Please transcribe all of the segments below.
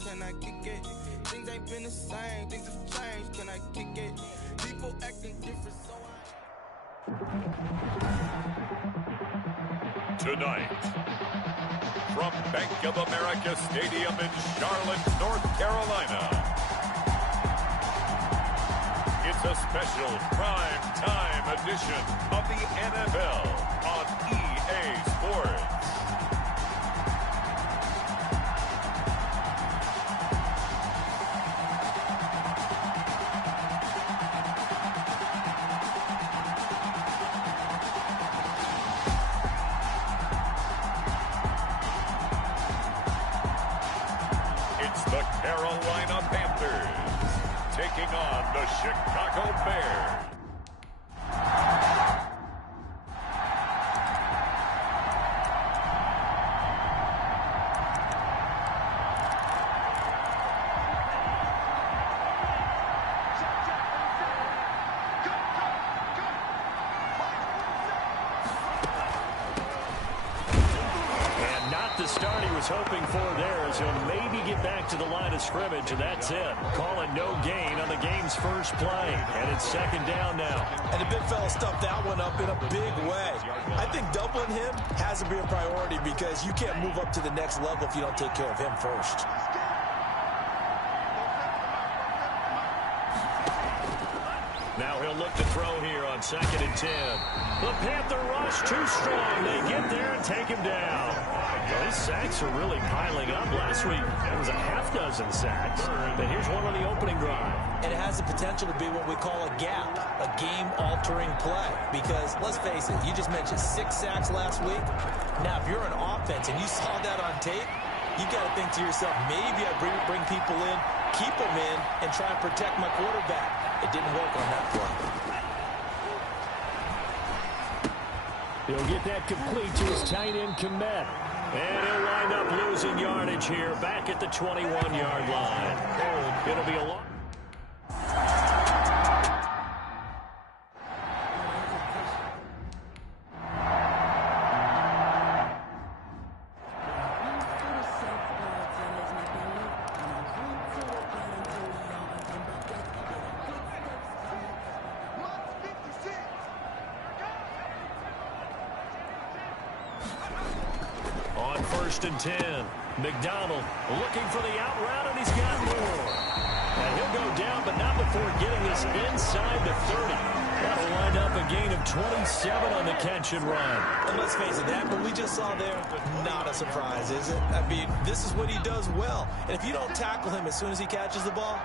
can I kick it? Things ain't been the same, things have changed, can I kick it? People acting different, so Tonight, from Bank of America Stadium in Charlotte, North Carolina, it's a special prime time edition of the NFL on EA Sports. The Carolina Panthers taking on the Chicago Bears. And not the start he was hoping for there, as he'll maybe get back to the line of scrimmage, and that's it. Call it no gain on the game's first play, and it's second down now. And the big fella stuffed that one up in a big way. I think doubling him has to be a priority because you can't move up to the next level if you don't take care of him first. Now he'll look to throw here on 2nd and 10. The Panther rush too strong. They get there and take him down. Well, these sacks are really piling up. Last week, it was a half dozen sacks. But here's one on the opening drive. And it has the potential to be what we call a gap, a game-altering play. Because, let's face it, you just mentioned 6 sacks last week. Now, if you're an offense and you saw that on tape, you got to think to yourself, maybe I bring people in, keep them in, and try and protect my quarterback. It didn't work on that play. He'll get that complete to his tight end, Komet. And he'll wind up losing yardage here back at the 21-yard line. It'll be a long... On 1st and 10, McDonald looking for the out route, and he's got more. And he'll go down, but not before getting this inside the 30. That'll wind up a gain of 27 on the catch and run. And let's face it, that what we just saw there, not a surprise, is it? I mean, this is what he does well. And if you don't tackle him as soon as he catches the ball,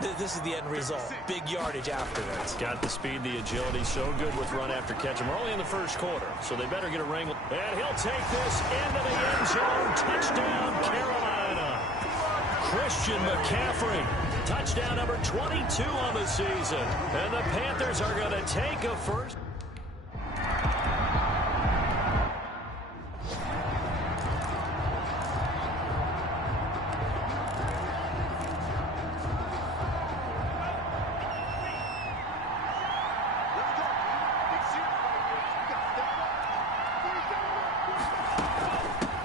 this is the end result. Big yardage afterwards. Got the speed, the agility, so good with run after catch. And we're only in the first quarter, so they better get a ring. And he'll take this into the end zone. Touchdown, Carolina. Christian McCaffrey. Touchdown number 22 on the season. And the Panthers are going to take a first.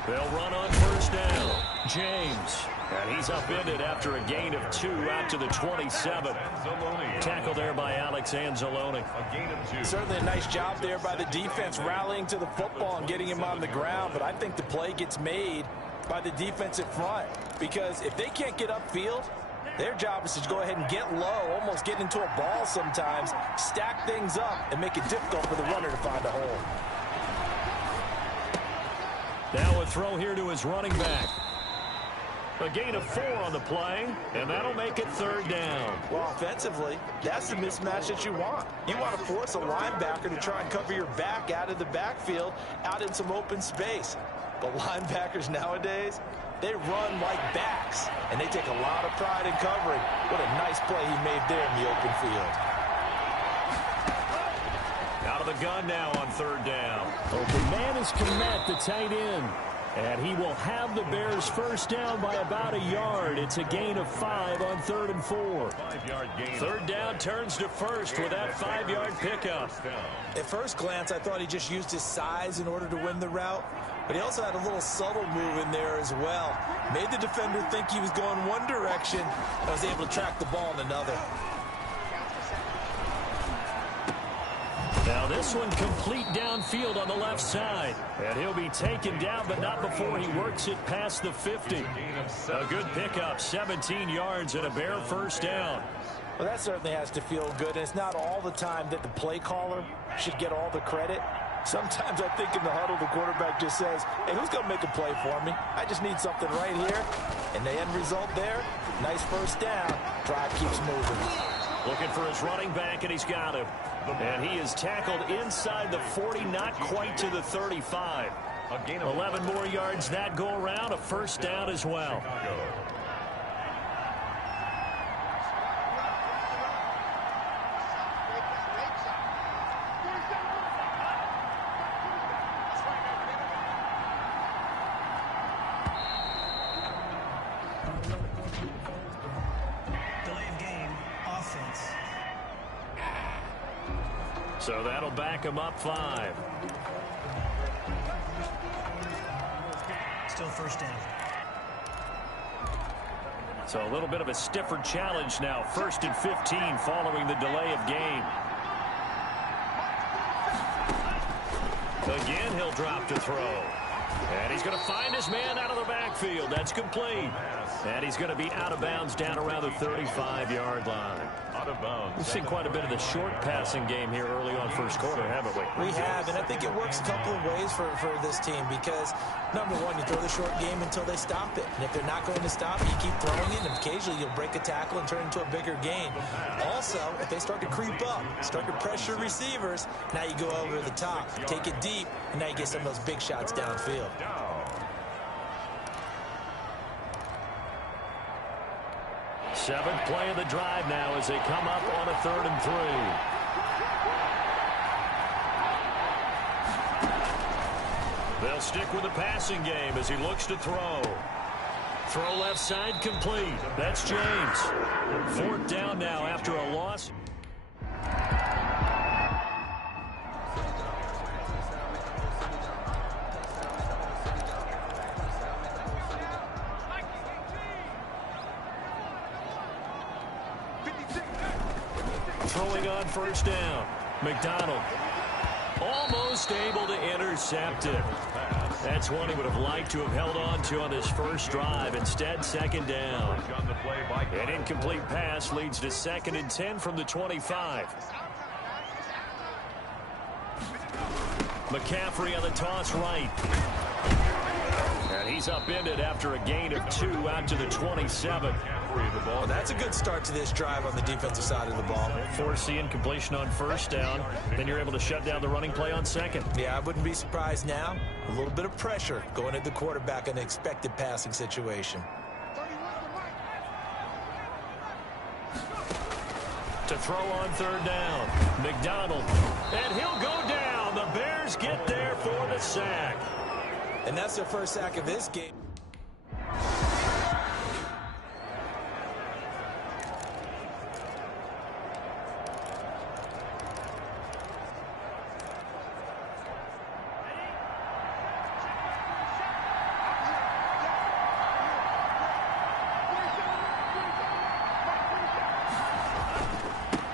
They'll run on 1st down. James. And he's upended after a gain of 2 out to the 27. Tackle there by Alex Anzalone. Certainly a nice job there by the defense rallying to the football and getting him on the ground. But I think the play gets made by the defensive front. Because if they can't get upfield, their job is to go ahead and get low, almost get into a ball sometimes, stack things up, and make it difficult for the runner to find a hole. Now a throw here to his running back. A gain of 4 on the play, and that'll make it 3rd down. Well, offensively, that's the mismatch that you want. You want to force a linebacker to try and cover your back out of the backfield, out in some open space. But linebackers nowadays, they run like backs, and they take a lot of pride in covering. What a nice play he made there in the open field. Out of the gun now on 3rd down. Open man is Komet, the tight end. And he will have the Bears first down by about a yard. It's a gain of 5 on 3rd and 4. 5-yard gain. 3rd down turns to first with that 5-yard pickup. At first glance, I thought he just used his size in order to win the route. but he also had a little subtle move in there as well. Made the defender think he was going one direction and was able to track the ball in another. Now this one complete downfield on the left side. And he'll be taken down, but not before he works it past the 50. A good pickup, 17 yards and a bare first down. Well, that certainly has to feel good. And it's not all the time that the play caller should get all the credit. Sometimes I think in the huddle, the quarterback just says, hey, who's going to make a play for me? I just need something right here. And the end result there, nice first down. Drive keeps moving. Looking for his running back, and he's got him. And he is tackled inside the 40, not quite to the 35. 11 more yards that go around, a first down as well. So that'll back him up 5. Still first down. So a little bit of a stiffer challenge now. 1st and 15 following the delay of game. Again, he'll drop to throw. And he's going to find his man out of the backfield. That's complete. And he's going to be out of bounds down around the 35-yard line. We've seen quite a bit of the short passing game here early on first quarter, haven't we? We have, and I think it works a couple of ways for this team because, number one, you throw the short game until they stop it. And if they're not going to stop, you keep throwing it, and occasionally you'll break a tackle and turn it into a bigger gain. Also, if they start to creep up, start to pressure receivers, now you go over the top, take it deep, and now you get some of those big shots downfield. Seventh play of the drive now as they come up on a 3rd and 3. They'll stick with the passing game as he looks to throw. Throw left side complete. That's James. 4th down now after a loss. Throwing on first down. McDonald almost able to intercept it. That's one he would have liked to have held on to on his first drive. Instead, 2nd down. An incomplete pass leads to 2nd and 10 from the 25. McCaffrey on the toss right. And he's upended after a gain of 2 out to the 27. Well, that's a good start to this drive on the defensive side of the ball. Force the incompletion on first down. Then you're able to shut down the running play on 2nd. Yeah, I wouldn't be surprised now. A little bit of pressure going at the quarterback in an expected passing situation. To throw on 3rd down. McDonald. And he'll go down. The Bears get there for the sack. And that's their first sack of this game.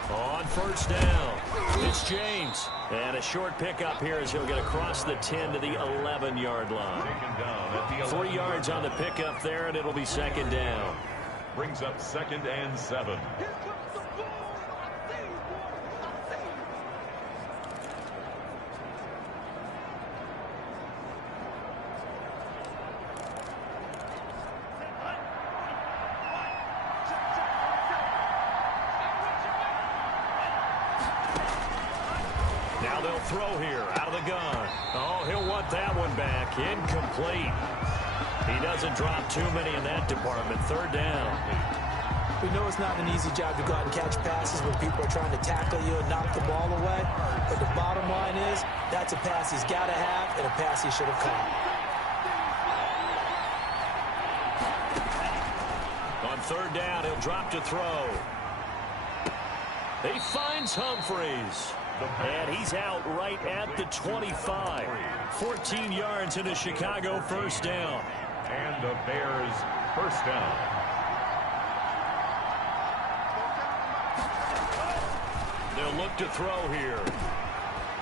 On first down, it's James. And a short pickup here as he'll get across the 10 to the 11-yard line. 3 yards on the pickup there, and it'll be 2nd down. Brings up 2nd and 7. Now they'll throw here out of the gun. Oh, he'll want that one back. Incomplete. He doesn't drop too many in that department. 3rd down. We know it's not an easy job to go out and catch passes when people are trying to tackle you and knock the ball away. But the bottom line is that's a pass he's got to have and a pass he should have caught. On 3rd down, he'll drop to throw. He finds Humphreys. And he's out right at the 25. 14 yards in a Chicago first down. And the Bears first down. They'll look to throw here.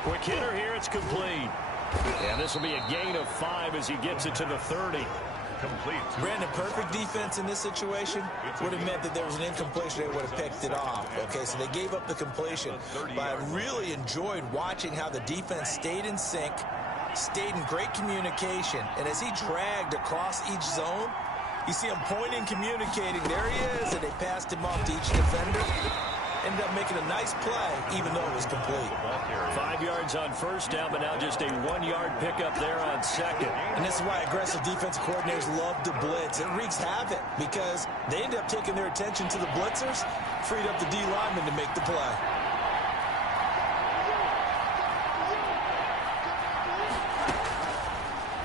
Quick hitter here, it's complete. And this will be a gain of 5 as he gets it to the 30. Complete. Brandon, perfect defense in this situation would have meant that there was an incompletion. They would have picked it off. Okay, so they gave up the completion. But I really enjoyed watching how the defense stayed in sync, stayed in great communication. And as he dragged across each zone, you see him pointing, communicating. There he is, and they passed him off to each defender. Ended up making a nice play, even though it was complete. 5 yards on first down, but now just a 1-yard pickup there on second. And this is why aggressive defensive coordinators love to blitz. It wreaks havoc because they end up taking their attention to the blitzers, freed up the D lineman to make the play.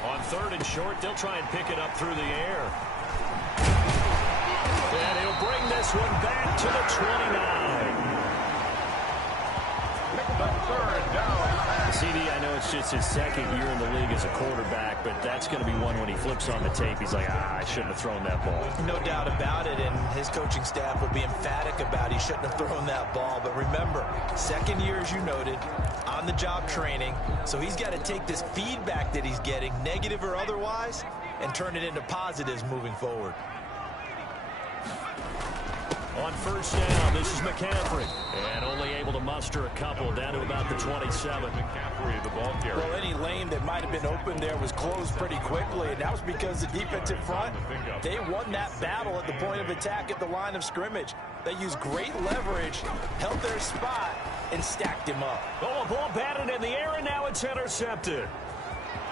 On 3rd and short, they'll try and pick it up through the air. And he'll bring this one back to the 29. The third down. CD, I know it's just his second year in the league as a quarterback, but that's going to be one when he flips on the tape. He's like, I shouldn't have thrown that ball. No doubt about it, and his coaching staff would be emphatic about he shouldn't have thrown that ball. But remember, second year, as you noted, on-the-job training, so he's got to take this feedback that he's getting, negative or otherwise, and turn it into positives moving forward. On first down, this is McCaffrey. And only able to muster a couple down to about the 27. McCaffrey, the ball carrier. Well, any lane that might have been open there was closed pretty quickly, and that was because the defensive front, they won that battle at the point of attack at the line of scrimmage. They used great leverage, held their spot, and stacked him up. Oh, a ball batted in the air, and now it's intercepted.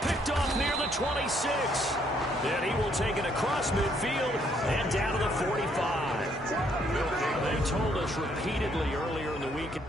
Picked off near the 26. And he will take it across midfield and down to the 45. They told us repeatedly earlier in the week.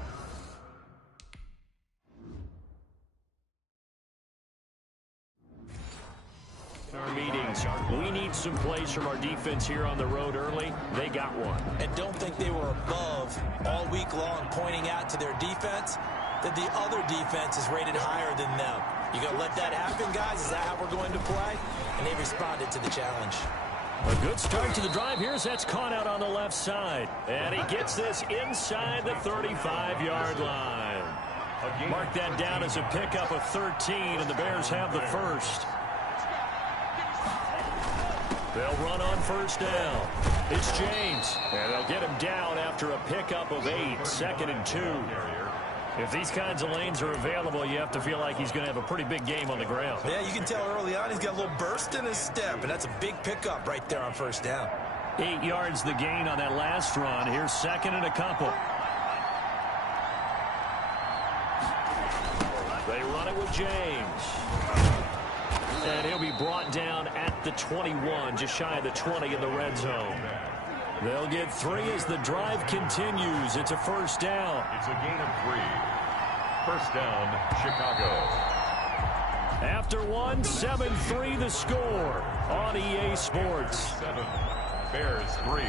Our meetings, we need some plays from our defense here on the road early. They got one. And don't think they were above all week long pointing out to their defense that the other defense is rated higher than them. You going to let that happen, guys? Is that how we're going to play? And they responded to the challenge. A good start to the drive here as that's caught out on the left side. And he gets this inside the 35-yard line. Mark that down as a pickup of 13, and the Bears have the first. They'll run on first down. It's James, and they'll get him down after a pickup of 8, 2nd and 2. If these kinds of lanes are available, you have to feel like he's going to have a pretty big game on the ground. Yeah, you can tell early on he's got a little burst in his step, and that's a big pickup right there on first down. 8 yards the gain on that last run. Here's 2nd and a couple. They run it with James. And he'll be brought down at the 21, just shy of the 20 in the red zone. They'll get 3 as the drive continues. It's a first down. It's a gain of 3. First down, Chicago. After 1, 7-3 the score on EA Sports. 7, Bears 3.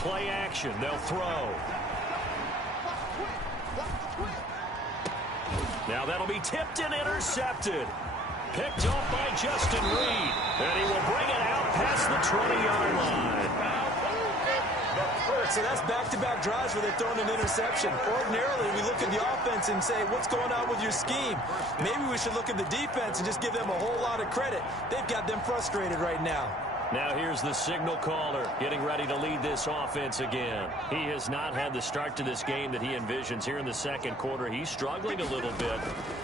Play action, they'll throw. Now that'll be tipped and intercepted. Picked off by Justin Reed. And he will bring it out past the 20-yard line. So that's back-to-back drives where they're throwing an interception. Ordinarily, we look at the offense and say, what's going on with your scheme? Maybe we should look at the defense and just give them a whole lot of credit. They've got them frustrated right now. Now here's the signal caller getting ready to lead this offense again. He has not had the start to this game that he envisions here in the second quarter. He's struggling a little bit.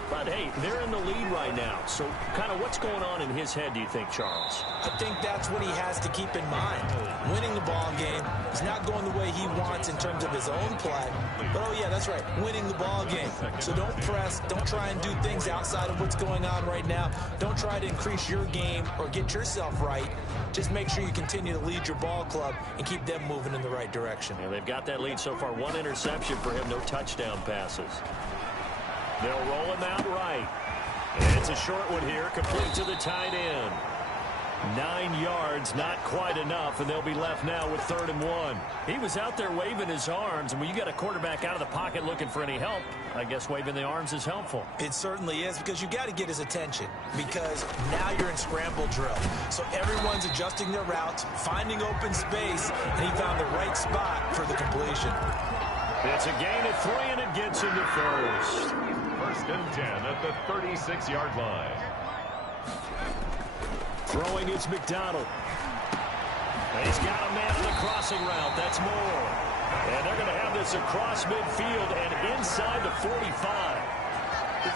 But, hey, they're in the lead right now. So kind of what's going on in his head, do you think, Charles? I think that's what he has to keep in mind. Winning the ball game is not going the way he wants in terms of his own play. But, oh, yeah, that's right, winning the ball game. So don't press. Don't try and do things outside of what's going on right now. Don't try to increase your game or get yourself right. Just make sure you continue to lead your ball club and keep them moving in the right direction. Yeah, they've got that lead so far. 1 interception for him, no touchdown passes. They'll roll him out right. And it's a short one here, complete to the tight end. 9 yards, not quite enough, and they'll be left now with 3rd and 1. He was out there waving his arms, and when you got a quarterback out of the pocket looking for any help, I guess waving the arms is helpful. It certainly is, because you got to get his attention, because now you're in scramble drill. So everyone's adjusting their routes, finding open space, and he found the right spot for the completion. It's a gain of 3, and it gets into first. 1st and 10 at the 36-yard line. Throwing is McDonald. And he's got a man on the crossing route. That's Moore. And they're going to have this across midfield and inside the 45.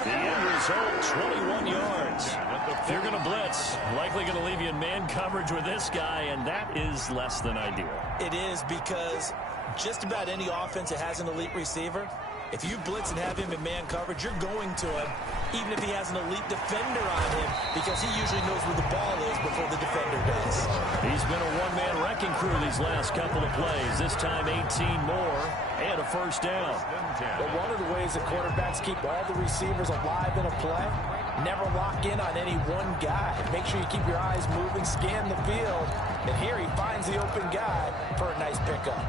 The end result, 21 yards. If you're going to blitz, likely going to leave you in man coverage with this guy, and that is less than ideal. It is, because just about any offense that has an elite receiver, if you blitz and have him in man coverage, you're going to him, even if he has an elite defender on him, because he usually knows where the ball is before the defender does. He's been a one-man wrecking crew these last couple of plays. This time 18 more and a 1st down. But one of the ways that quarterbacks keep all the receivers alive in a play, never lock in on any one guy. Make sure you keep your eyes moving, scan the field, and here he finds the open guy for a nice pickup.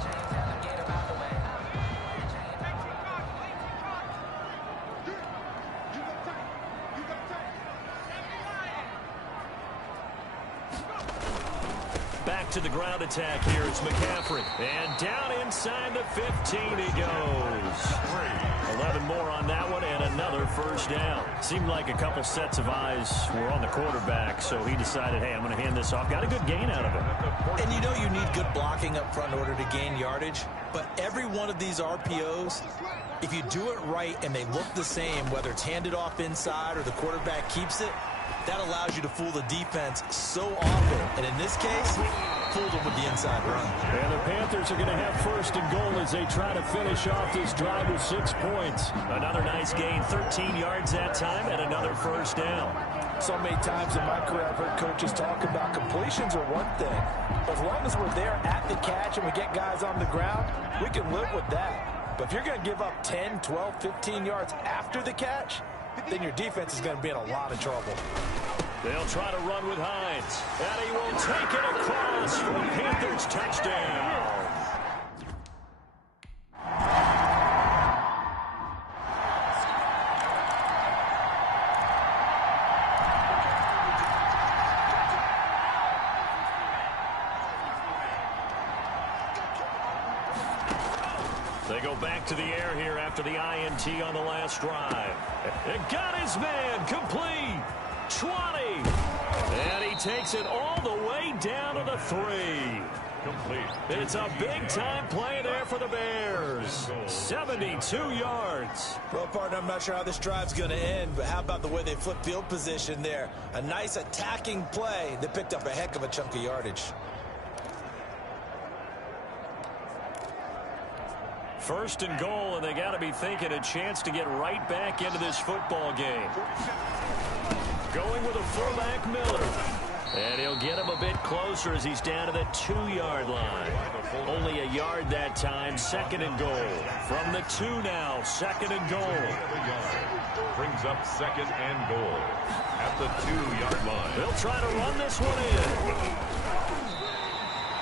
Back to the ground attack here. It's McCaffrey. And down inside the 15 he goes. 11 more on that one and another 1st down. Seemed like a couple sets of eyes were on the quarterback, so he decided, hey, I'm going to hand this off. Got a good gain out of it. And you know you need good blocking up front in order to gain yardage, but every one of these RPOs, if you do it right and they look the same, whether it's handed off inside or the quarterback keeps it, that allows you to fool the defense so often. And in this case, fooled them with the inside run. And the Panthers are going to have 1st and goal as they try to finish off this drive with 6 points. Another nice gain, 13 yards that time, and another 1st down. So many times in my career, I've heard coaches talk about completions are one thing. As long as we're there at the catch and we get guys on the ground, we can live with that. But if you're going to give up 10, 12, 15 yards after the catch, then your defense is going to be in a lot of trouble. They'll try to run with Hines. And he will take it across for a Panthers touchdown. They go back to the air here after the INT on the last drive. And got his man complete. 20. And he takes it all the way down to the 3. Complete. It's a big-time play there for the Bears. 72 yards. Well, partner, I'm not sure how this drive's going to end, but how about the way they flip field position there? A nice attacking play that picked up a heck of a chunk of yardage. 1st and goal, and they got to be thinking a chance to get right back into this football game. Going with a fullback, Miller. And he'll get him a bit closer as he's down to the 2-yard line. Only a yard that time. 2nd and goal. From the 2 now. 2nd and goal. Brings up 2nd and goal at the 2-yard line. They'll try to run this one in.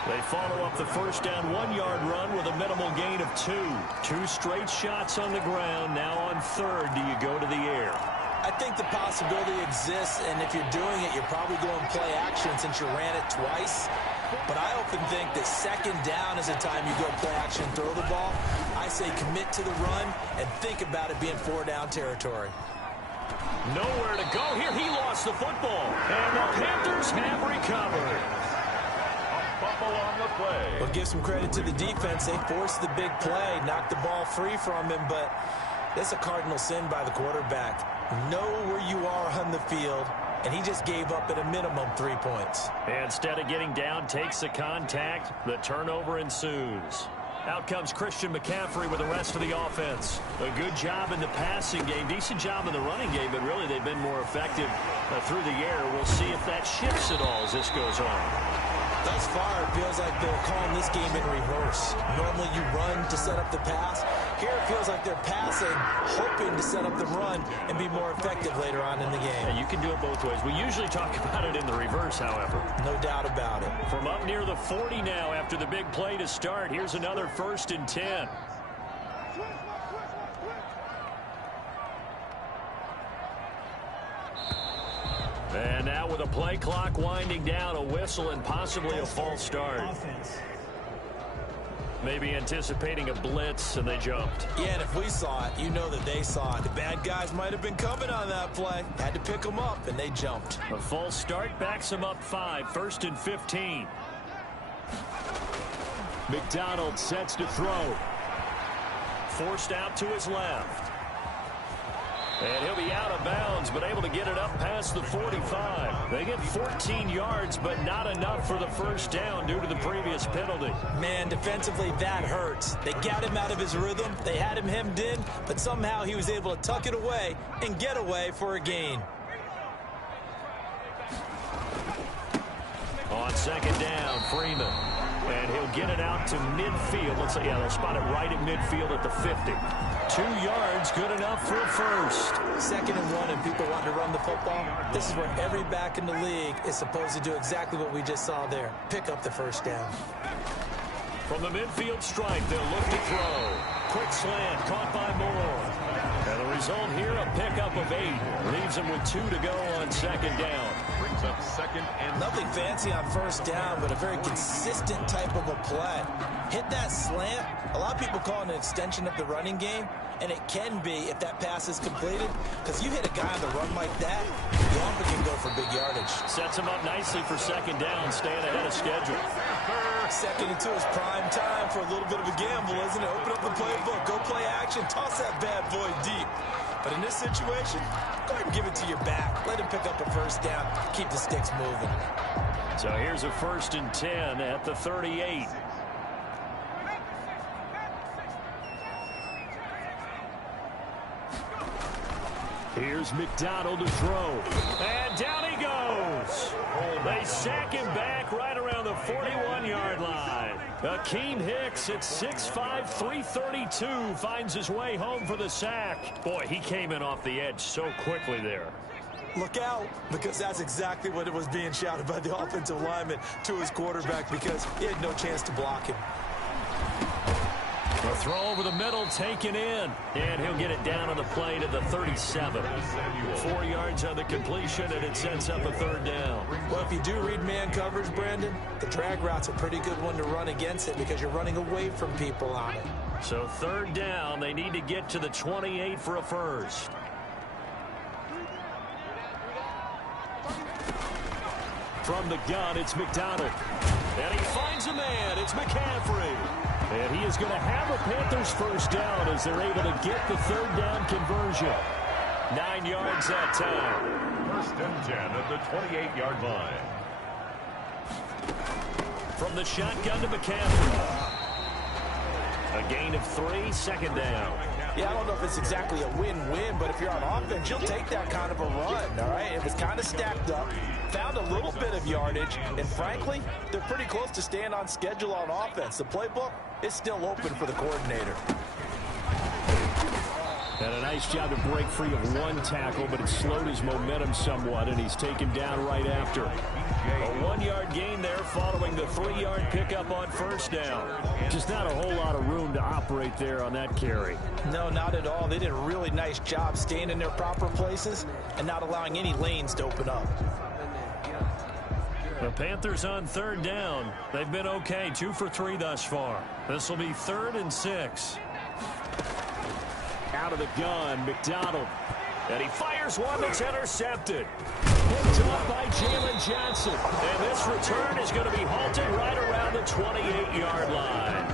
They follow up the 1st down 1-yard run with a minimal gain of 2. 2 straight shots on the ground. Now on 3rd, do you go to the air? I think the possibility exists, and if you're doing it, you're probably going play action since you ran it twice. But I often think that 2nd down is the time you go play action, throw the ball. I say commit to the run and think about it being 4-down territory. Nowhere to go here. He lost the football. And the Panthers have recovered. Fumble on the play. Well, give some credit to the defense. They forced the big play, knocked the ball free from him, but that's a cardinal sin by the quarterback. Know where you are on the field, and he just gave up at a minimum 3 points. Instead of getting down, takes the contact. The turnover ensues. Out comes Christian McCaffrey with the rest of the offense. A good job in the passing game, decent job in the running game, but really they've been more effective through the air. We'll see if that shifts at all as this goes on. Thus far, it feels like they're calling this game in reverse. Normally you run to set up the pass. Here it feels like they're passing, hoping to set up the run and be more effective later on in the game. Yeah, you can do it both ways. We usually talk about it in the reverse, however. No doubt about it. From up near the 40 now after the big play to start, here's another 1st and 10. And now with a play clock winding down, a whistle and possibly a false start. Maybe anticipating a blitz, and they jumped. Yeah, and if we saw it, you know that they saw it. The bad guys might have been coming on that play. Had to pick them up, and they jumped. A false start backs them up 5, 1st and 15. McDonald sets to throw. Forced out to his left. And he'll be out of bounds, but able to get it up past the 45. They get 14 yards, but not enough for the 1st down due to the previous penalty. Man, defensively, that hurts. They got him out of his rhythm. They had him hemmed in, but somehow he was able to tuck it away and get away for a gain. On 2nd down, Freeman. And he'll get it out to midfield. Let's say, yeah, they'll spot it right at midfield at the 50. 2 yards, good enough for a 1st. 2nd and 1, and people want to run the football. This is where every back in the league is supposed to do exactly what we just saw there. Pick up the 1st down. From the midfield stripe, they'll look to throw. Quick slant, caught by Moore. And the result here, a pickup of 8. Leaves them with 2 to go on 2nd down. Brings up 2nd and nothing fancy on 1st down, but a very consistent type of a play. Hit that slant. A lot of people call it an extension of the running game, and it can be if that pass is completed, because you hit a guy on the run like that, you often can go for big yardage. Sets him up nicely for 2nd down, staying ahead of schedule. 2nd and 2 is prime time for a little bit of a gamble, isn't it? Open up the playbook, go play action, toss that bad boy deep. But in this situation, go ahead and give it to your back. Let him pick up a 1st down, keep the sticks moving. So here's a 1st and 10 at the 38. Here's McDonald to throw. And down he goes. They sack him back right around the 41-yard line. Akeem Hicks at 6'5", 332 finds his way home for the sack. Boy, he came in off the edge so quickly there. Look out, because that's exactly what it was being shouted by the offensive lineman to his quarterback, because he had no chance to block him. A throw over the middle taken in, and he'll get it down on the play to the 37. 4 yards on the completion, and it sets up a 3rd down. Well, if you do read man coverage, Brandon, the drag route's a pretty good one to run against it because you're running away from people on it. So 3rd down, they need to get to the 28 for a 1st. From the gun, it's McDonald. And he finds a man. It's McCaffrey. And he is going to have a Panthers 1st down as they're able to get the 3rd down conversion. 9 yards that time. 1st and 10 at the 28-yard line. From the shotgun to McCaffrey. A gain of 3, 2nd down. Yeah, I don't know if it's exactly a win-win, but if you're on offense, you'll take that kind of a run, all right? It was kind of stacked up, found a little bit of yardage, and frankly, they're pretty close to staying on schedule on offense. The playbook is still open for the coordinator. And a nice job to break free of 1 tackle, but it slowed his momentum somewhat, and he's taken down right after. A 1-yard gain there following the 3-yard pickup on 1st down. Just not a whole lot of room to operate there on that carry. No, not at all. They did a really nice job staying in their proper places and not allowing any lanes to open up. The Panthers on 3rd down. They've been okay, 2 for 3 thus far. This will be 3rd and 6. Out of the gun, McDonald. And he fires one that's intercepted. Picked up by Jalen Johnson. And this return is going to be halted right around the 28-yard line.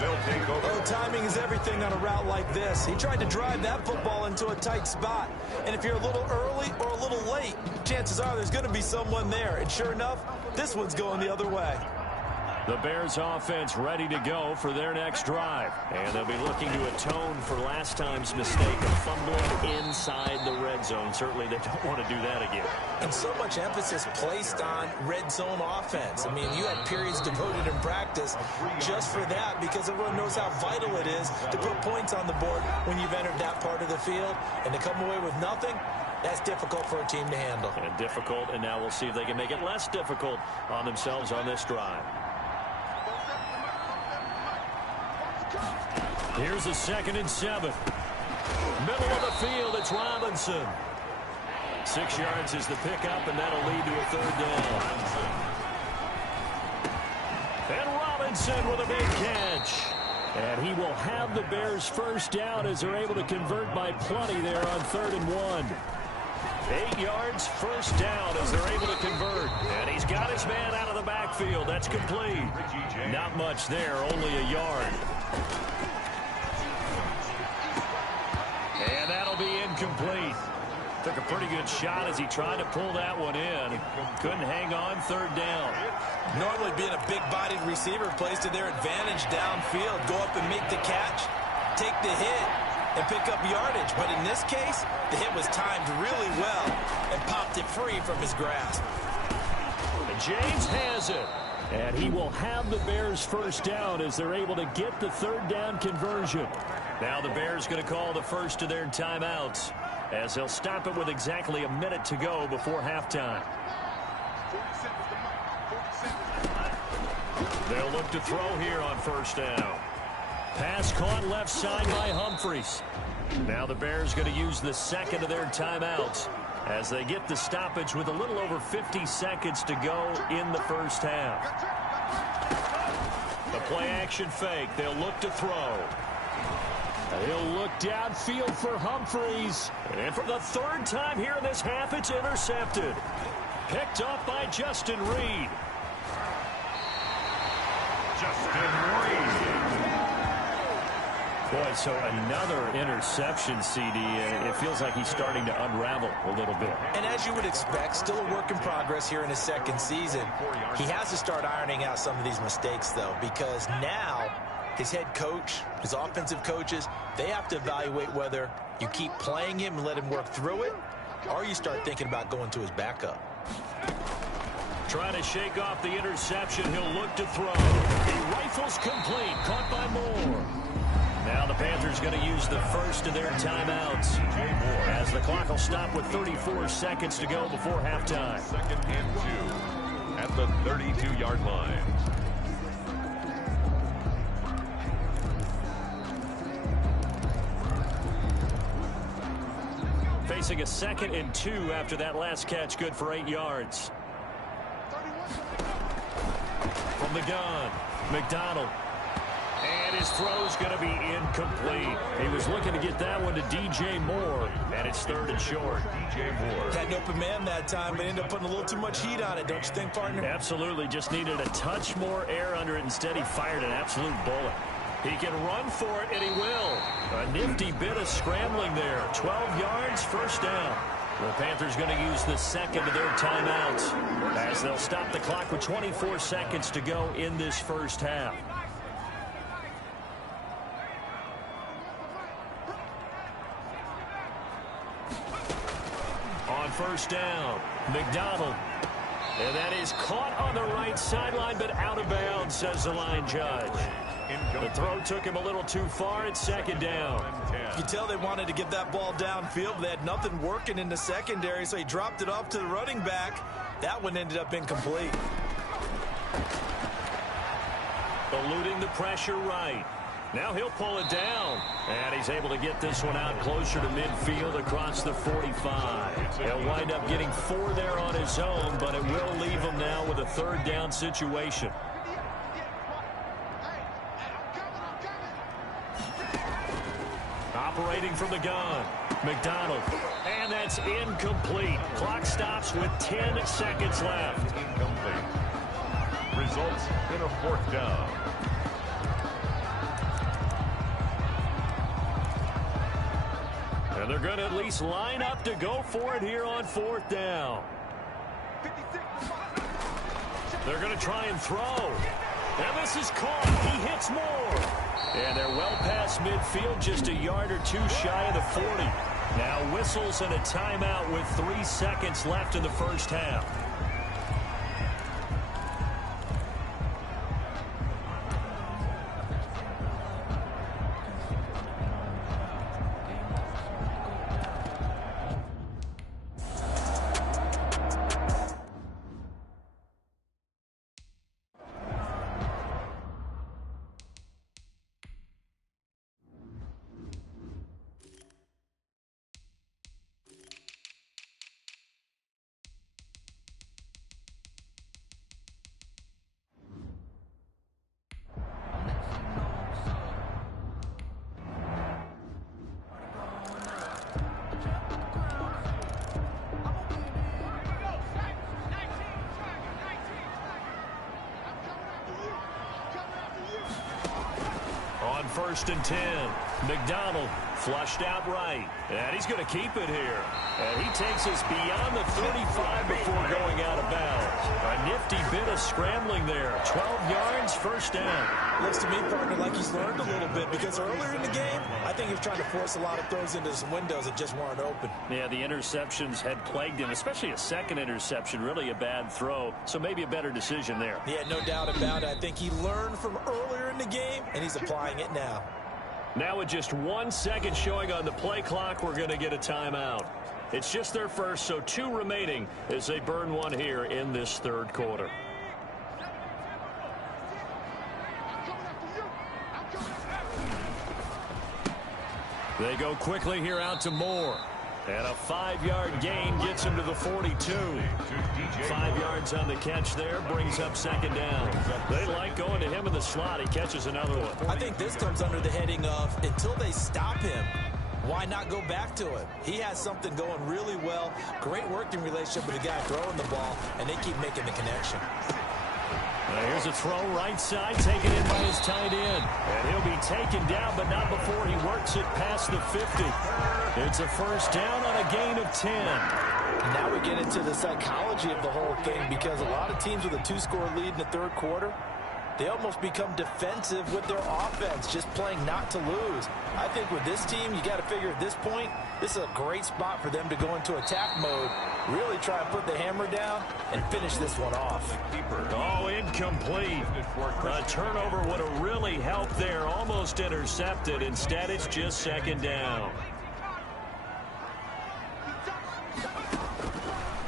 They'll take over. Oh, timing is everything on a route like this. He tried to drive that football into a tight spot. And if you're a little early or a little late, chances are there's going to be someone there. And sure enough, this one's going the other way. The Bears offense ready to go for their next drive. And they'll be looking to atone for last time's mistake of fumbling inside the red zone. Certainly they don't want to do that again. And so much emphasis placed on red zone offense. I mean, you had periods devoted in practice just for that because everyone knows how vital it is to put points on the board when you've entered that part of the field. And to come away with nothing, that's difficult for a team to handle. And difficult, and now we'll see if they can make it less difficult on themselves on this drive. Here's a 2nd and 7. Middle of the field, it's Robinson. 6 yards is the pickup, and that'll lead to a 3rd down. And Robinson with a big catch. And he will have the Bears' 1st down as they're able to convert by plenty there on 3rd and 1. 8 yards, 1st down as they're able to convert. And he's got his man out of the backfield. That's complete. Not much there, only a yard. And that'll be incomplete. Took a pretty good shot as he tried to pull that one in. Couldn't hang on, 3rd down. Normally being a big-bodied receiver plays to their advantage downfield. Go up and make the catch, take the hit, and pick up yardage. But in this case, the hit was timed really well and popped it free from his grasp. And James has it. And he will have the Bears' 1st down as they're able to get the 3rd down conversion. Now the Bears going to call the first of their timeouts as they'll stop it with exactly a minute to go before halftime. They'll look to throw here on 1st down. Pass caught left side by Humphries. Now the Bears going to use the 2nd of their timeouts as they get the stoppage with a little over 50 seconds to go in the 1st half. The play action fake. They'll look to throw. He'll look downfield for Humphries. And for the 3rd time here in this half, it's intercepted. Picked up by Justin Reed. Justin Reed. Boy, so another interception, CD. It feels like he's starting to unravel a little bit. And as you would expect, still a work in progress here in his 2nd season. He has to start ironing out some of these mistakes, though, because now his head coach, his offensive coaches, they have to evaluate whether you keep playing him and let him work through it, or you start thinking about going to his backup. Trying to shake off the interception. He'll look to throw. He rifles complete. Caught by Moore. Now the Panthers going to use the 1st of their timeouts as the clock will stop with 34 seconds to go before halftime. 2nd and 2 at the 32-yard line. Facing a 2nd and 2 after that last catch, good for 8 yards. From the gun, McDonald. And his throw's going to be incomplete. He was looking to get that one to DJ Moore, and it's 3rd and short. DJ Moore. Had an open man that time, but ended up putting a little too much heat on it, don't you think, partner? Absolutely. Just needed a touch more air under it. Instead, he fired an absolute bullet. He can run for it, and he will. A nifty bit of scrambling there. 12 yards, 1st down. The Panthers going to use the 2nd of their timeouts as they'll stop the clock with 24 seconds to go in this 1st half. On 1st down, McDonald. And that is caught on the right sideline, but out of bounds, says the line judge. The throw took him a little too far. It's 2nd down. You tell they wanted to get that ball downfield, but they had nothing working in the secondary, so he dropped it off to the running back. That one ended up incomplete. Eluding the pressure right. Now he'll pull it down. And he's able to get this one out closer to midfield across the 45. He'll wind up getting 4 there on his own, but it will leave him now with a 3rd down situation. Operating from the gun, McDonald. And that's incomplete. Clock stops with 10 seconds left. Incomplete. Results in a 4th down. And they're going to at least line up to go for it here on 4th down. They're going to try and throw. And this is caught. He hits more. And they're well past midfield, just a yard or two shy of the 40. Now whistles and a timeout with 3 seconds left in the first half. First and 10. McDonald flushed out right. And he's going to keep it here. And he takes us beyond the 35 before going out of bounds. A nifty bit of scrambling there. 12 yards, first down. Looks to me, partner, like he's learned a little bit because earlier in the game, I think he was trying to force a lot of throws into some windows that just weren't open. Yeah, the interceptions had plagued him, especially a second interception, really a bad throw. So maybe a better decision there. Yeah, no doubt about it. I think he learned from earlier in the game, and he's applying it now. Now with just 1 second showing on the play clock, we're going to get a timeout. It's just their first, so 2 remaining as they burn one here in this third quarter. They go quickly here out to Moore. And a 5-yard gain gets him to the 42. 5 yards on the catch there, brings up second down. They like going to him in the slot. He catches another one. I think this comes under the heading of until they stop him, why not go back to it? He has something going really well. Great working relationship with the guy throwing the ball, and they keep making the connection. Here's a throw right side, taken in by his tight end. And he'll be taken down, but not before he works it past the 50. It's a first down on a gain of 10. Now we get into the psychology of the whole thing, because a lot of teams with a 2-score lead in the third quarter, they almost become defensive with their offense, just playing not to lose. I think with this team, you got to figure at this point, this is a great spot for them to go into attack mode, really try and put the hammer down and finish this one off. Oh, incomplete. A turnover would have really helped there, almost intercepted. Instead, it's just second down.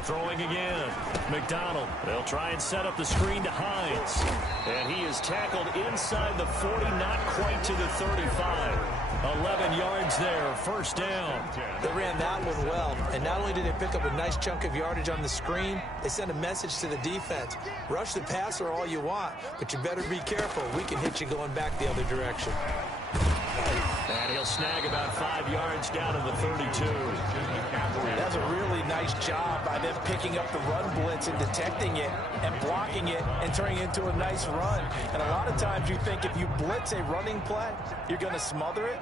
Throwing again. McDonald. They'll try and set up the screen to Hines. And he is tackled inside the 40, not quite to the 35. 11 yards there, first down. They ran that one well, and not only did they pick up a nice chunk of yardage on the screen, they sent a message to the defense. Rush the passer all you want, but you better be careful. We can hit you going back the other direction. And he'll snag about 5 yards down to the 32. That's a really nice job by them picking up the run blitz and detecting it and blocking it and turning it into a nice run. And a lot of times you think if you blitz a running play, you're going to smother it.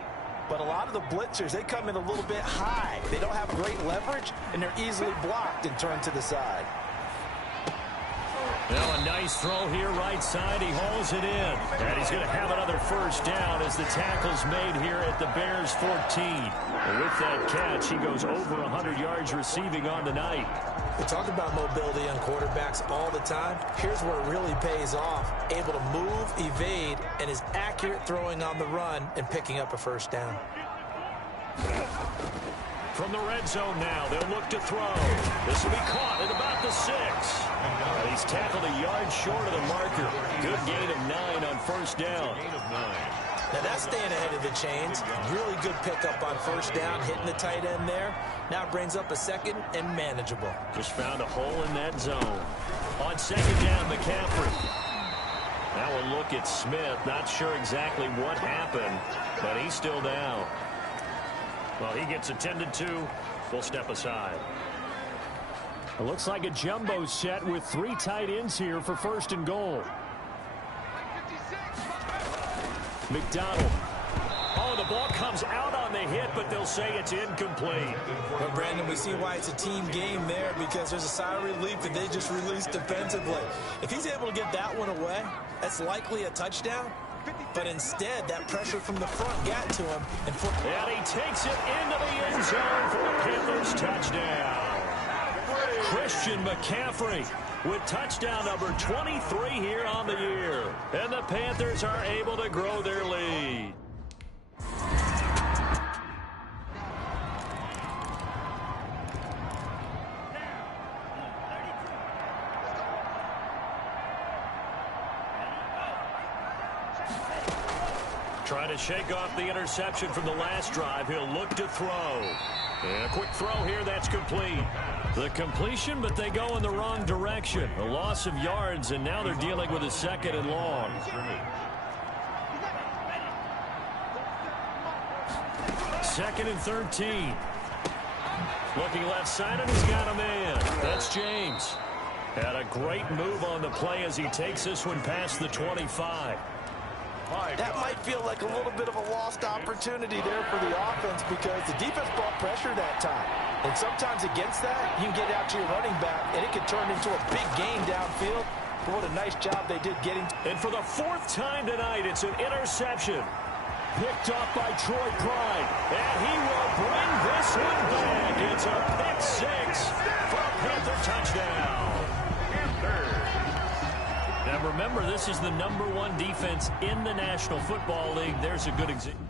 But a lot of the blitzers, they come in a little bit high. They don't have great leverage, and they're easily blocked and turned to the side. Well, a nice throw here right side. He hauls it in. And he's going to have another first down as the tackle's made here at the Bears 14. And with that catch, he goes over 100 yards receiving on the night. We talk about mobility on quarterbacks all the time. Here's where it really pays off. Able to move, evade, and is accurate throwing on the run and picking up a first down. From the red zone now, they'll look to throw. This will be caught at about the 6. And he's tackled a yard short of the marker. Good gain of 9 on first down. Now that's staying ahead of the chains. Really good pickup on first down, hitting the tight end there. Now it brings up a second and manageable. Just found a hole in that zone. On second down, McCaffrey. Now we'll look at Smith. Not sure exactly what happened, but he's still down. Well, he gets attended to. We'll step aside. It looks like a jumbo set with 3 tight ends here for first and goal. McDonald. Oh, the ball comes out on the hit, but they'll say it's incomplete. But, Brandon, we see why it's a team game there, because there's a sigh of relief that they just released defensively. If he's able to get that one away, that's likely a touchdown. But instead, that pressure from the front got to him. And he takes it into the end zone for a Panthers touchdown. Christian McCaffrey with touchdown number 23 here on the year. And the Panthers are able to grow their lead. Trying to shake off the interception from the last drive. He'll look to throw. And a quick throw here, that's complete. The completion, but they go in the wrong direction. A loss of yards, and now they're dealing with a 2nd and long. 2nd and 13. Looking left side, and he's got a man. That's James. Had a great move on the play as he takes this one past the 25. That might feel like a little bit of a lost opportunity there for the offense, because the defense brought pressure that time. And sometimes against that, you can get out to your running back, and it can turn into a big game downfield. But what a nice job they did getting. And for the 4th time tonight, it's an interception. Picked off by Troy Pride. And he will bring this one back. It's a pick 6 for a Panther touchdown. Now remember, this is the #1 defense in the National Football League. There's a good example.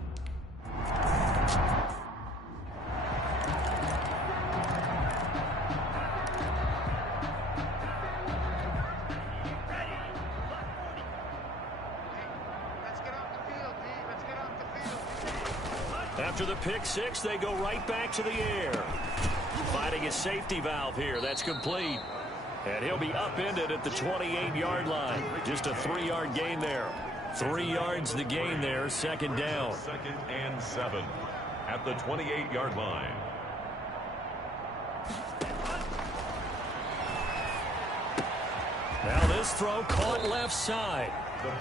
After the pick 6, they go right back to the air. Finding his safety valve here. That's complete. And he'll be upended at the 28-yard line. Just a 3-yard gain there. 3 yards the gain there, 2nd down. 2nd and 7 at the 28-yard line. Now this throw caught left side.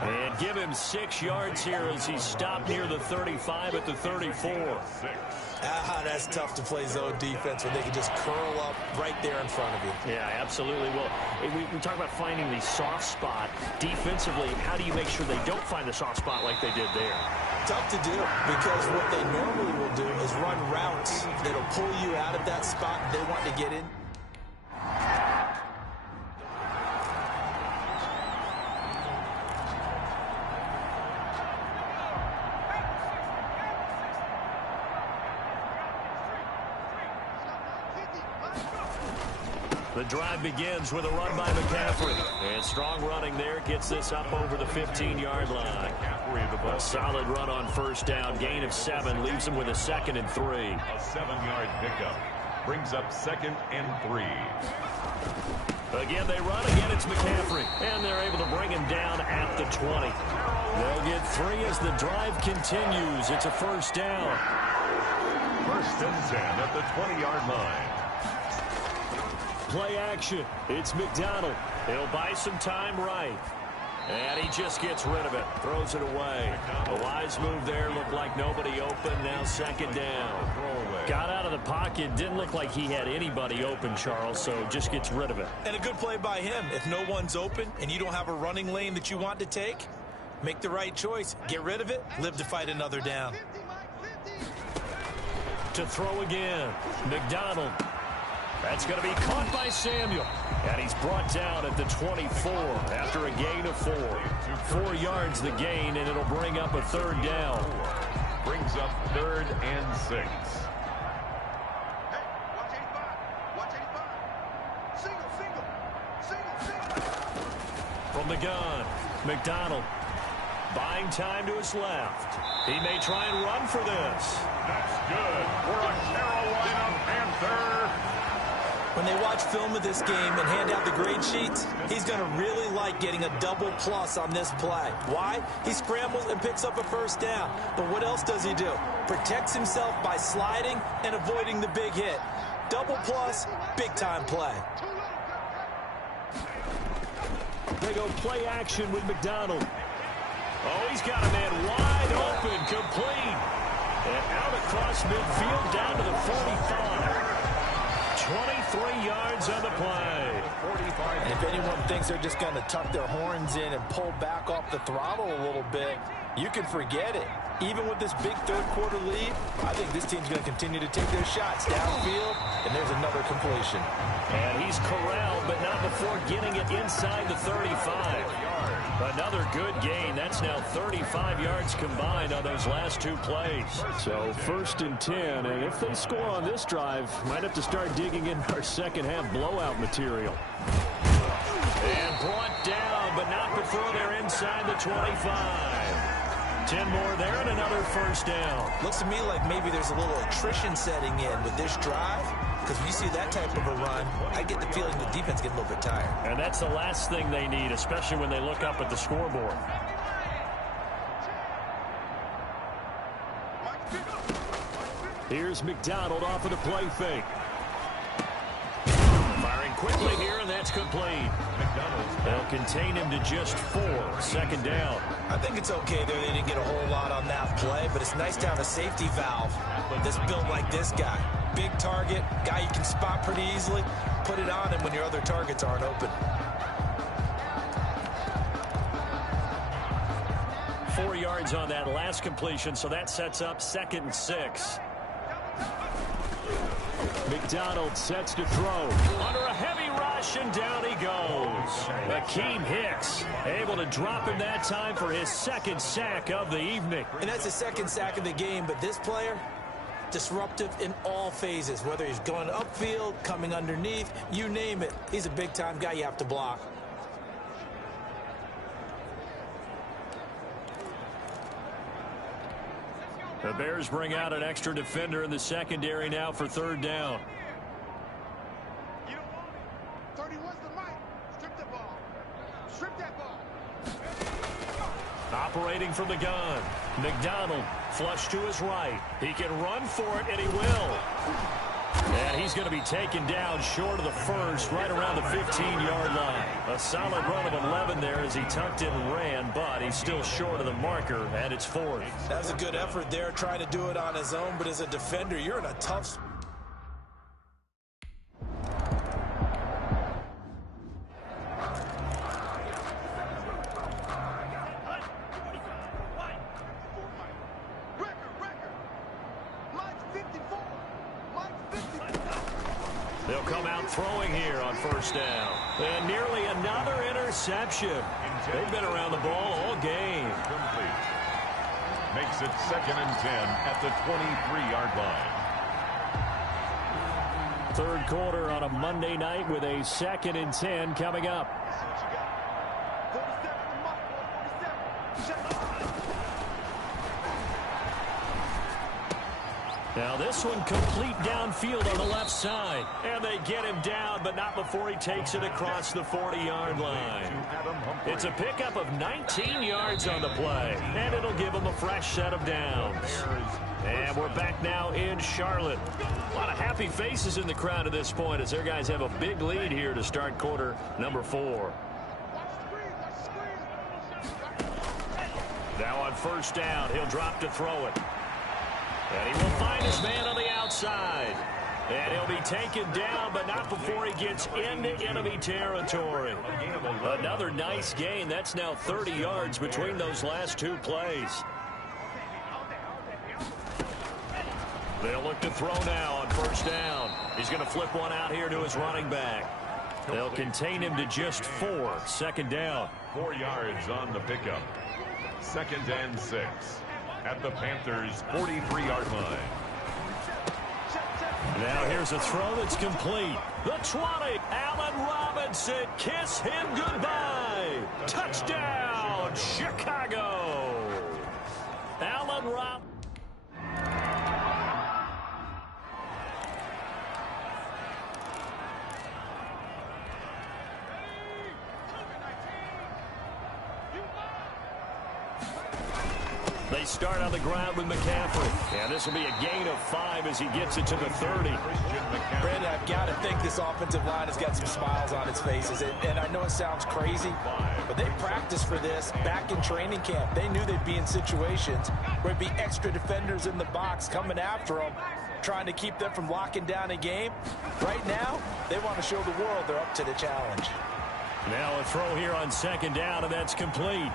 And give him 6 yards here as he's stopped near the 35 at the 34. That's tough to play zone defense when they can just curl up right there in front of you. Yeah, absolutely. Well, we talk about finding the soft spot. Defensively, how do you make sure they don't find the soft spot like they did there? Tough to do, because what they normally will do is run routes that'll pull you out of that spot they want to get in. The drive begins with a run by McCaffrey. And strong running there gets this up over the 15-yard line. A solid run on 1st down. Gain of 7 leaves him with a 2nd and 3. A 7-yard pickup brings up 2nd and 3. Again, they run. Again, it's McCaffrey. And they're able to bring him down at the 20. They'll get 3 as the drive continues. It's a 1st down. 1st and 10 at the 20-yard line. Play action. It's McDonald. He'll buy some time right. And he just gets rid of it. Throws it away. A wise move there. Looked like nobody open. Now 2nd down. Got out of the pocket. Didn't look like he had anybody open, Charles, so just gets rid of it. And a good play by him. If no one's open and you don't have a running lane that you want to take, make the right choice. Get rid of it. Live to fight another down. To throw again. McDonald. That's going to be caught by Samuel. And he's brought down at the 24 after a gain of 4. 4 yards the gain, and it'll bring up a 3rd down. Brings up 3rd and 6. Hey, watch 85. Watch 85. Single. From the gun, McDonald. Buying time to his left. He may try and run for this. That's good for a Carolina Panther. When they watch film of this game and hand out the grade sheets, he's going to really like getting a double plus on this play. Why? He scrambles and picks up a 1st down. But what else does he do? Protects himself by sliding and avoiding the big hit. Double plus, big-time play. They go play action with McDonald. Oh, he's got a man wide open, complete. And out across midfield down to the 45. 23 yards on the play. And if anyone thinks they're just going to tuck their horns in and pull back off the throttle a little bit, you can forget it. Even with this big third-quarter lead, I think this team's going to continue to take their shots downfield, and there's another completion. And he's corralled, but not before getting it inside the 35. Another good gain. That's now 35 yards combined on those last two plays. So 1st and 10, and if they score on this drive, might have to start digging in our second-half blowout material. And brought down, but not before they're inside the 25. 10 more there and another first down. Looks to me like maybe there's a little attrition setting in with this drive, because when you see that type of a run, I get the feeling the defense gets a little bit tired. And that's the last thing they need, especially when they look up at the scoreboard. Here's McDonald off of the play fake. Firing quickly here, and that's complete. They'll contain him to just 4. 2nd down. I think it's okay there. They didn't get a whole lot on that play, but it's nice to have a safety valve that's built like this guy. Big target, guy you can spot pretty easily. Put it on him when your other targets aren't open. 4 yards on that last completion, so that sets up 2nd and 6. McDonald sets to throw. Under a heavy rush, and down he goes. Akeem Hicks able to him that time for his 2nd sack of the evening. And that's the 2nd sack of the game, but this player, disruptive in all phases, whether he's going upfield, coming underneath, you name it. He's a big-time guy you have to block. The Bears bring out an extra defender in the secondary now for 3rd down. You don't want it. 31's the mic. Strip the ball. Strip that ball. Operating from the gun. McDonald flush to his right. He can run for it, and he will. And he's going to be taken down short of the first, right around the 15-yard line. A solid run of 11 there as he tucked in and ran, but he's still short of the marker, and it's 4th. That was a good effort there, trying to do it on his own, but as a defender, you're in a tough spot. They'll come out throwing here on 1st down. And nearly another interception. They've been around the ball all game. Complete. Makes it 2nd and 10 at the 23-yard line. 3rd quarter on a Monday night with a 2nd and 10 coming up. Now this one complete downfield on the left side. And they get him down, but not before he takes it across the 40-yard line. It's a pickup of 19 yards on the play. And it'll give him a fresh set of downs. And we're back now in Charlotte. A lot of happy faces in the crowd at this point as their guys have a big lead here to start quarter number 4. Now on 1st down, he'll drop to throw it. And he will find his man on the outside. And he'll be taken down, but not before he gets into enemy territory. Another nice gain. That's now 30 yards between those last 2 plays. They'll look to throw now on 1st down. He's going to flip one out here to his running back. They'll contain him to just 4. 2nd down. 4 yards on the pickup. 2nd and 6. At the Panthers' 43-yard line. Now here's a throw that's complete. The 20, Allen Robinson, kiss him goodbye. Touchdown, Chicago. Allen Robinson. They start on the ground with McCaffrey. And this will be a gain of 5 as he gets it to the 30. Brandon, I've got to think this offensive line has got some smiles on its faces. And I know it sounds crazy, But they practiced for this back in training camp. They knew they'd be in situations where it'd be extra defenders in the box coming after them, trying to keep them from locking down a game. Right now, they want to show the world they're up to the challenge. Now a throw here on second down, and that's complete.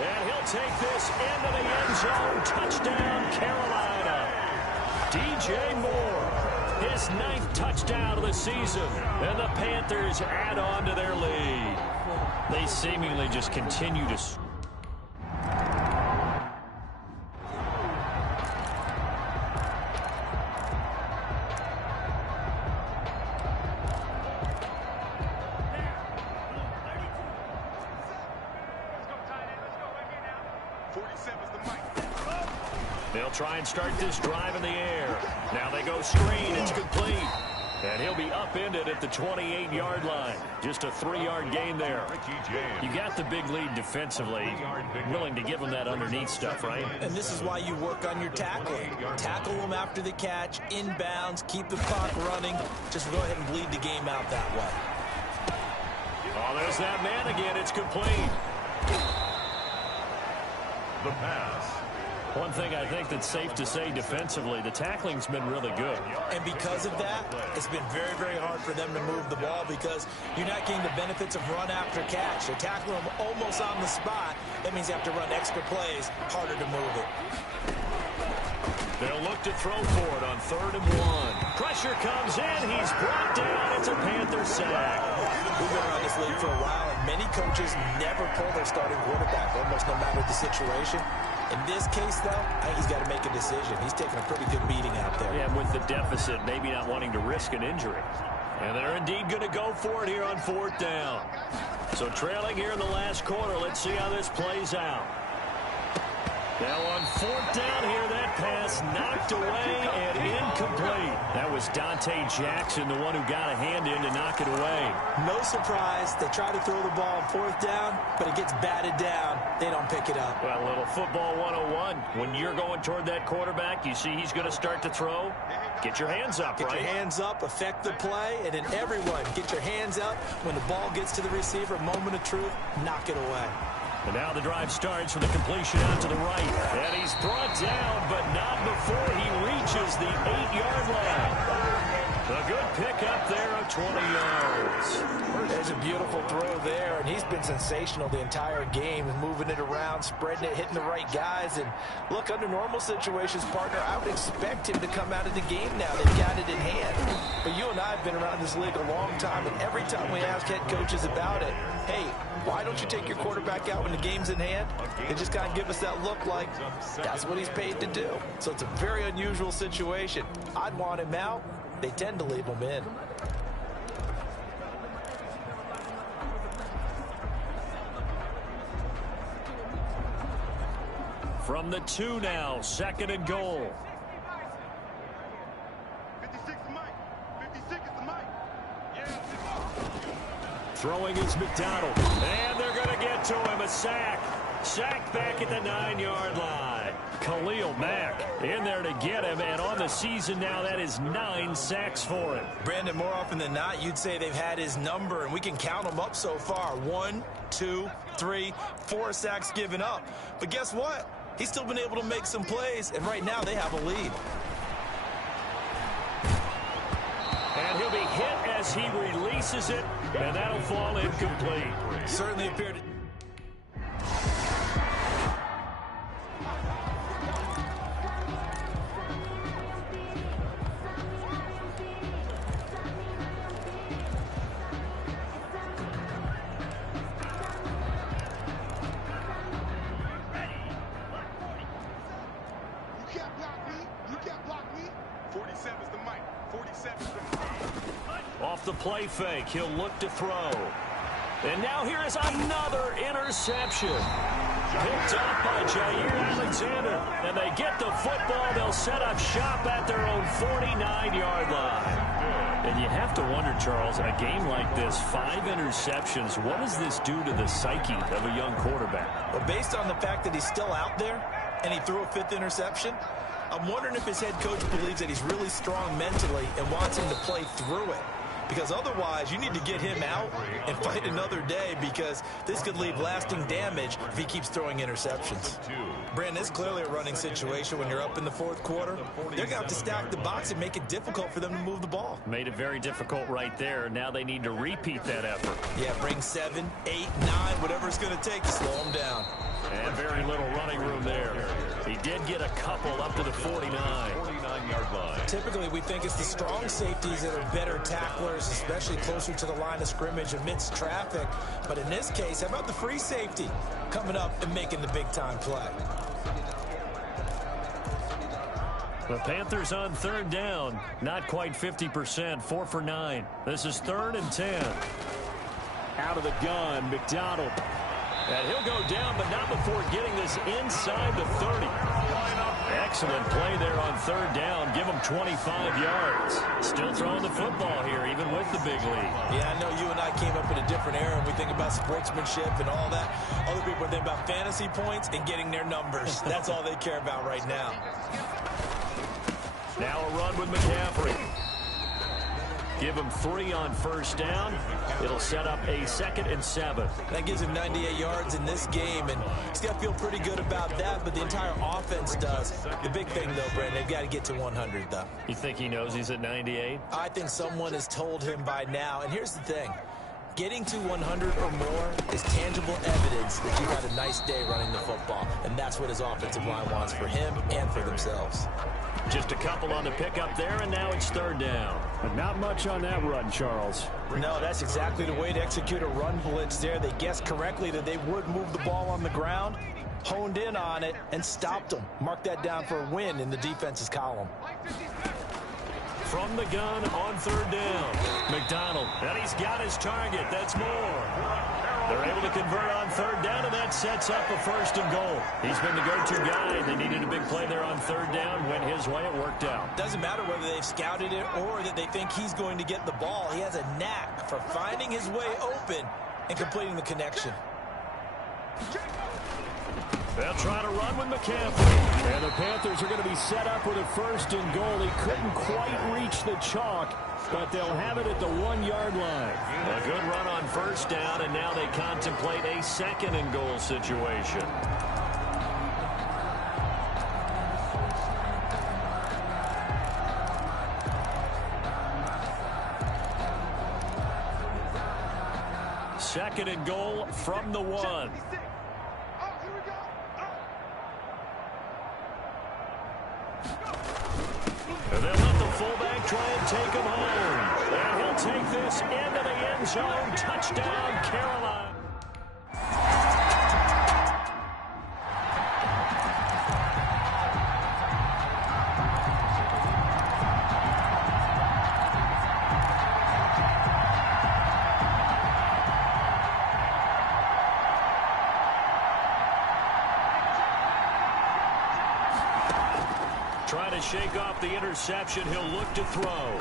And he'll take this into the end zone. Touchdown, Carolina. DJ Moore, his 9th touchdown of the season. And the Panthers add on to their lead. They seemingly just continue to... They'll try and start this drive in the air. Now they go screen. It's complete. And he'll be upended at the 28-yard line. Just a 3-yard gain there. You got the big lead defensively. Willing to give them that underneath stuff, right? And this is why you work on your tackling. Tackle them after the catch, inbounds, keep the clock running. Just go ahead and bleed the game out that way. Oh, there's that man again. It's complete. The pass. One thing I think that's safe to say defensively, the tackling's been really good. And because of that, it's been very, very hard for them to move the ball because you're not getting the benefits of run after catch. They're tackling them almost on the spot. That means you have to run extra plays, harder to move it. They'll look to throw for it on 3rd and 1. Pressure comes in. He's brought down. It's a Panther sack. We've been around this league for a while, and many coaches never pull their starting quarterback, almost no matter the situation. In this case, though, I think he's got to make a decision. He's taking a pretty good beating out there. Yeah, with the deficit, maybe not wanting to risk an injury. And they're indeed going to go for it here on 4th down. So trailing here in the last quarter, let's see how this plays out. Now on 4th down here, that pass knocked away and incomplete. That was Dante Jackson, the one who got a hand in to knock it away. No surprise. They try to throw the ball on 4th down, but it gets batted down. They don't pick it up. Well, a little football 101. When you're going toward that quarterback, you see he's going to start to throw. Get your hands up, right? Get your hands up, affect the play, and then everyone get your hands up. When the ball gets to the receiver, moment of truth, knock it away. And now the drive starts with a completion out to the right. And he's brought down, but not before he reaches the 8-yard line. A good pickup there of 20 yards. There's a beautiful throw there, and he's been sensational the entire game, moving it around, spreading it, hitting the right guys. And look, under normal situations, partner, I would expect him to come out of the game now. They've got it in hand. But you and I have been around this league a long time, and every time we ask head coaches about it, hey, why don't you take your quarterback out when the game's in hand? They just kind of give us that look like that's what he's paid to do. So it's a very unusual situation. I'd want him out. They tend to leave him in. From the 2 now, 2nd and goal. 56 is Mike. 56 is the Mike. Throwing is McDonald. And they're going to get to him. A sack. Sack back at the 9-yard line. Khalil Mack in there to get him. And on the season now, that is 9 sacks for him. Brandon, more often than not, you'd say they've had his number, and we can count them up so far. 1, 2, 3, 4 sacks given up. But guess what? He's still been able to make some plays, and right now they have a lead. And he'll be hit as he releases it, and that'll fall incomplete. Certainly appeared to... Off the play fake, he'll look to throw. And now here is another interception. Picked up by Jair Alexander. And they get the football. They'll set up shop at their own 49-yard line. And you have to wonder, Charles, in a game like this, 5 interceptions, what does this do to the psyche of a young quarterback? Well, based on the fact that he's still out there and he threw a 5th interception, I'm wondering if his head coach believes that he's really strong mentally and wants him to play through it. because otherwise you need to get him out and fight another day, because this could leave lasting damage if he keeps throwing interceptions. Brandon, it's clearly a running situation when you're up in the fourth quarter. They're going to have to stack the box and make it difficult for them to move the ball. Made it very difficult right there. Now they need to repeat that effort. Yeah, bring 7, 8, 9, whatever it's going to take to slow them down. And very little running room there. He did get a couple up to the 49-yard line. Typically, we think it's the strong safeties that are better tacklers, especially closer to the line of scrimmage amidst traffic. But in this case, how about the free safety coming up and making the big-time play? The Panthers on third down. Not quite 50%, 4 for 9. This is 3rd and 10. Out of the gun, McDonald. And he'll go down, but not before getting this inside the 30. Excellent play there on third down. Give him 25 yards. Still throwing the football here, even with the big lead. Yeah, I know you and I came up in a different era, and we think about sportsmanship and all that. Other people think about fantasy points and getting their numbers. That's all they care about right now. Now a run with McCaffrey. Give him 3 on first down. It'll set up a 2nd and 7. That gives him 98 yards in this game, and he's got to feel pretty good about that, but the entire offense does. The big thing, though, Brandon, they've got to get to 100, though. You think he knows he's at 98? I think someone has told him by now, and here's the thing. Getting to 100 or more is tangible evidence that you've had a nice day running the football, and that's what his offensive line wants for him and for themselves. Just a couple on the pickup there, and now it's third down. But not much on that run, Charles. No, that's exactly the way to execute a run blitz there. They guessed correctly that they would move the ball on the ground, honed in on it, and stopped them. Mark that down for a win in the defense's column. From the gun on third down, McDonald. And he's got his target. That's more. They're able to convert on third down, and that sets up a 1st and goal. He's been the go-to guy. They needed a big play there on third down. Went his way. It worked out. Doesn't matter whether they've scouted it or that they think he's going to get the ball. He has a knack for finding his way open and completing the connection. They'll try to run with McCaffrey. And the Panthers are going to be set up with a 1st and goal. He couldn't quite reach the chalk, but they'll have it at the 1-yard line. A good run on first down, and now they contemplate a 2nd and goal situation. Second and goal from the 1. And they'll let the fullback try and take him home. And he'll take this into the end zone. Touchdown, Carolina. Trying to shake off the interception. He'll look to throw.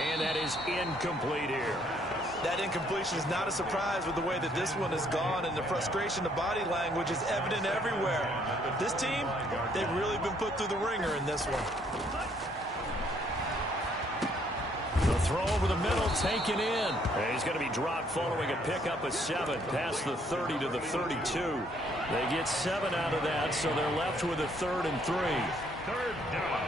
And that is incomplete here. That incompletion is not a surprise with the way that this one has gone, and the frustration, the body language is evident everywhere. This team, they've really been put through the ringer in this one. The throw over the middle, taken in. And he's going to be dropped following a pickup of 7 past the 30 to the 32. They get 7 out of that, so they're left with a 3rd and 3. Third down.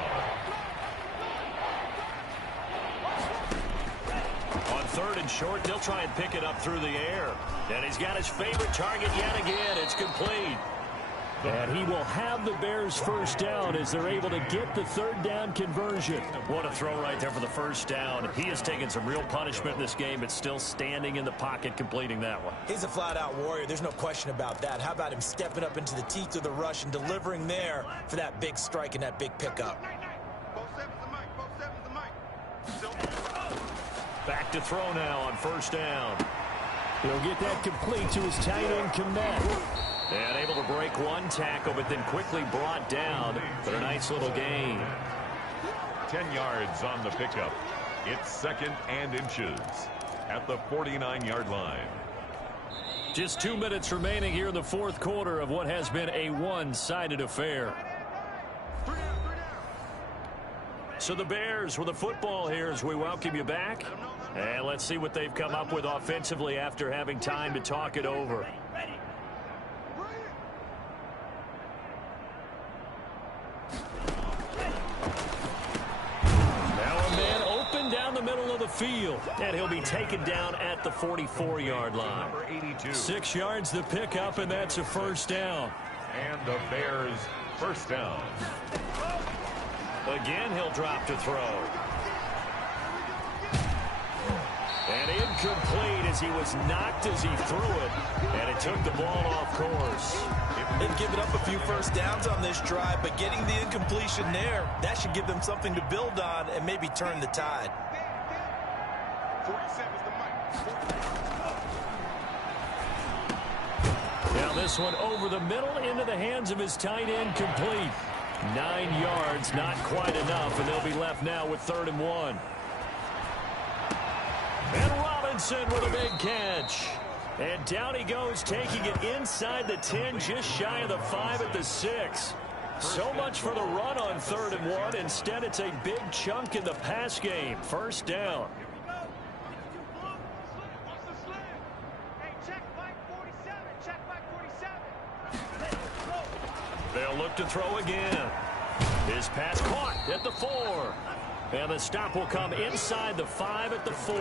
On 3rd and short, they'll try and pick it up through the air. And he's got his favorite target yet again. It's complete. And he will have the Bears' 1st down as they're able to get the 3rd down conversion. What a throw right there for the 1st down. He has taken some real punishment in this game, but still standing in the pocket, completing that one. He's a flat-out warrior. There's no question about that. How about him stepping up into the teeth of the rush and delivering there for that big strike and that big pickup? Back to throw now on 1st down. He'll get that complete to his tight end, Komet. And able to break one tackle, but then quickly brought down. But a nice little gain. 10 yards on the pickup. It's 2nd and inches at the 49-yard line. Just 2 minutes remaining here in the 4th quarter of what has been a one-sided affair. So the Bears with the football here as we welcome you back. And let's see what they've come up with offensively after having time to talk it over. Now a man open down the middle of the field. And he'll be taken down at the 44-yard line. 6 yards to pick up, and that's a first down. And the Bears first down. Again, he'll drop to throw. And incomplete as he was knocked as he threw it. And it took the ball off course. They've given up a few first downs on this drive, but getting the incompletion there, that should give them something to build on and maybe turn the tide. 47's the mic. Now this one over the middle into the hands of his tight end, complete. 9 yards, not quite enough, and they'll be left now with 3rd and 1. And Robinson with a big catch. And down he goes, taking it inside the 10, just shy of the 5 at the 6. So much for the run on 3rd and 1. Instead, it's a big chunk in the pass game. First down. They'll look to throw again. His pass caught at the 4. And the stop will come inside the 5 at the 4.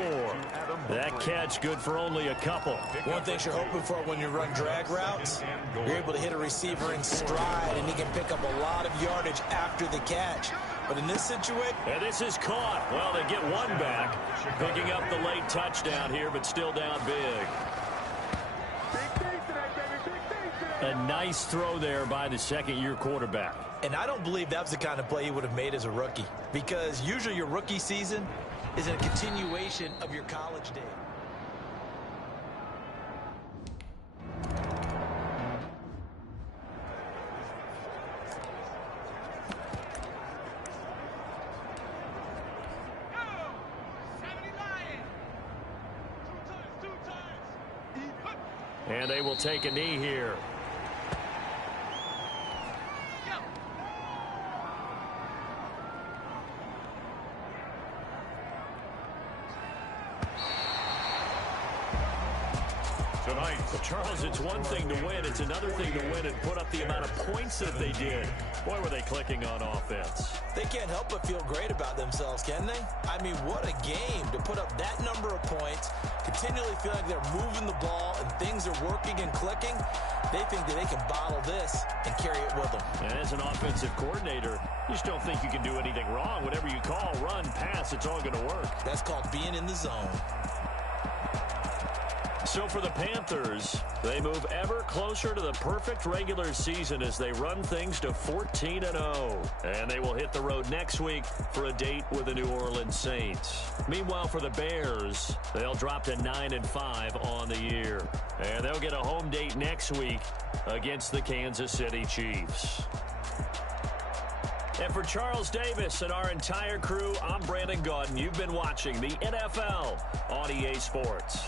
That catch good for only a couple. One thing you're hoping for when you run drag routes, you're able to hit a receiver in stride, and he can pick up a lot of yardage after the catch. But in this situation... And this is caught. Well, they get one back. Picking up the late touchdown here, but still down big. A nice throw there by the second-year quarterback. And I don't believe that was the kind of play he would have made as a rookie, because usually your rookie season is a continuation of your college days. And they will take a knee here. Tonight, Charles, it's one thing to win. It's another thing to win and put up the amount of points that they did. Boy, were they clicking on offense. They can't help but feel great about themselves, can they? I mean, what a game to put up that number of points, continually feel like they're moving the ball and things are working and clicking. They think that they can bottle this and carry it with them. And as an offensive coordinator, you just don't think you can do anything wrong. Whatever you call, run, pass, it's all going to work. That's called being in the zone. So for the Panthers, they move ever closer to the perfect regular season as they run things to 14-0. And they will hit the road next week for a date with the New Orleans Saints. Meanwhile, for the Bears, they'll drop to 9-5 on the year. And they'll get a home date next week against the Kansas City Chiefs. And for Charles Davis and our entire crew, I'm Brandon Gaudin. You've been watching the NFL on EA Sports.